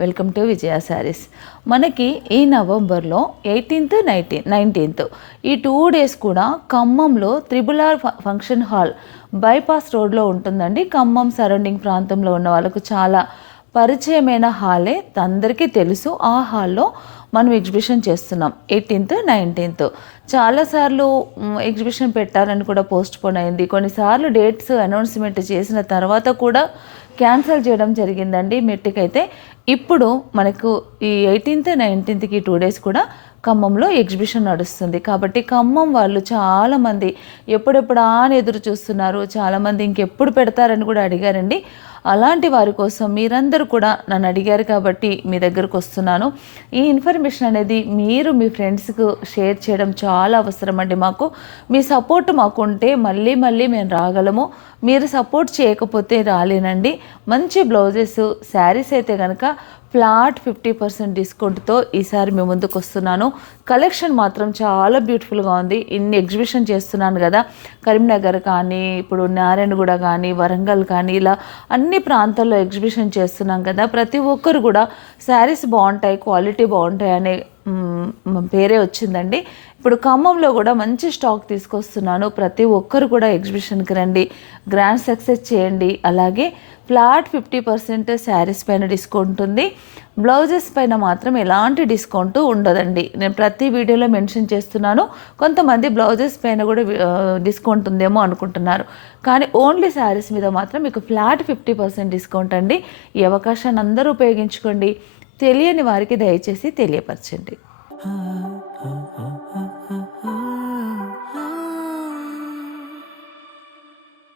Welcome to విజయ శారీస్. మనకి ఈ నవంబర్లో 18th 19th ఈ 2 days కూడా ఖమ్మంలో RRR ఫంక్షన్ హాల్ బైపాస్ రోడ్లో ఉంటుందండి. ఖమ్మం సరౌండింగ్ ప్రాంతంలో ఉన్న వాళ్ళకు చాలా పరిచయమైన హాలే, అందరికీ తెలుసు. ఆ హాల్లో మనం ఎగ్జిబిషన్ చేస్తున్నాం 18th 19th. చాలాసార్లు ఎగ్జిబిషన్ పెట్టాలని కూడా పోస్ట్ పోన్ అయింది. కొన్నిసార్లు డేట్స్ అనౌన్స్మెంట్ చేసిన తర్వాత కూడా క్యాన్సిల్ చేయడం జరిగిందండి మెట్టికైతే. ఇప్పుడు మనకు ఈ 18th 19th 2 days కూడా ఖమ్మంలో ఎగ్జిబిషన్ నడుస్తుంది. కాబట్టి ఖమ్మం వాళ్ళు చాలామంది ఎప్పుడెప్పుడా అని ఎదురు చూస్తున్నారు. చాలామంది ఇంకెప్పుడు పెడతారని కూడా అడిగారండి. అలాంటి వారి కోసం మీరందరూ కూడా నన్ను అడిగారు కాబట్టి మీ దగ్గరకు వస్తున్నాను. ఈ ఇన్ఫర్మేషన్ అనేది మీరు మీ ఫ్రెండ్స్కు షేర్ చేయడం చాలా అవసరం అండి. మాకు మీ సపోర్ట్ మాకు ఉంటే మళ్ళీ మేము రాగలము. మీరు సపోర్ట్ చేయకపోతే రాలేనండి. మంచి బ్లౌజెస్ శారీస్ అయితే కనుక ఫ్లాట్ 50% డిస్కౌంట్తో ఈసారి మీ ముందుకు వస్తున్నాను. కలెక్షన్ మాత్రం చాలా బ్యూటిఫుల్గా ఉంది. ఇన్ని ఎగ్జిబిషన్ చేస్తున్నాను కదా, కరీంనగర్ కానీ, ఇప్పుడు నారాయణగూడ కానీ, వరంగల్ కానీ, ఇలా అన్ని ప్రాంతాల్లో ఎగ్జిబిషన్ చేస్తున్నాం కదా. ప్రతి ఒక్కరు కూడా శారీస్ బాగుంటాయి, క్వాలిటీ బాగుంటాయి అనే పేరే వచ్చిందండి. ఇప్పుడు ఖమ్మంలో కూడా మంచి స్టాక్ తీసుకొస్తున్నాను. ప్రతి ఒక్కరు కూడా ఎగ్జిబిషన్కి రండి, గ్రాండ్ సక్సెస్ చేయండి. అలాగే ఫ్లాట్ 50% శారీస్ పైన డిస్కౌంట్ ఉంది. బ్లౌజెస్ పైన మాత్రం ఎలాంటి డిస్కౌంట్ ఉండదండి. నేను ప్రతి వీడియోలో మెన్షన్ చేస్తున్నాను. కొంతమంది బ్లౌజెస్ పైన కూడా డిస్కౌంట్ ఉందేమో అనుకుంటున్నారు, కానీ ఓన్లీ శారీస్ మీద మాత్రం మీకు ఫ్లాట్ 50% డిస్కౌంట్ అండి. ఈ అవకాశాన్ని అందరూ ఉపయోగించుకోండి. తెలియని వారికి దయచేసి తెలియపరచండి.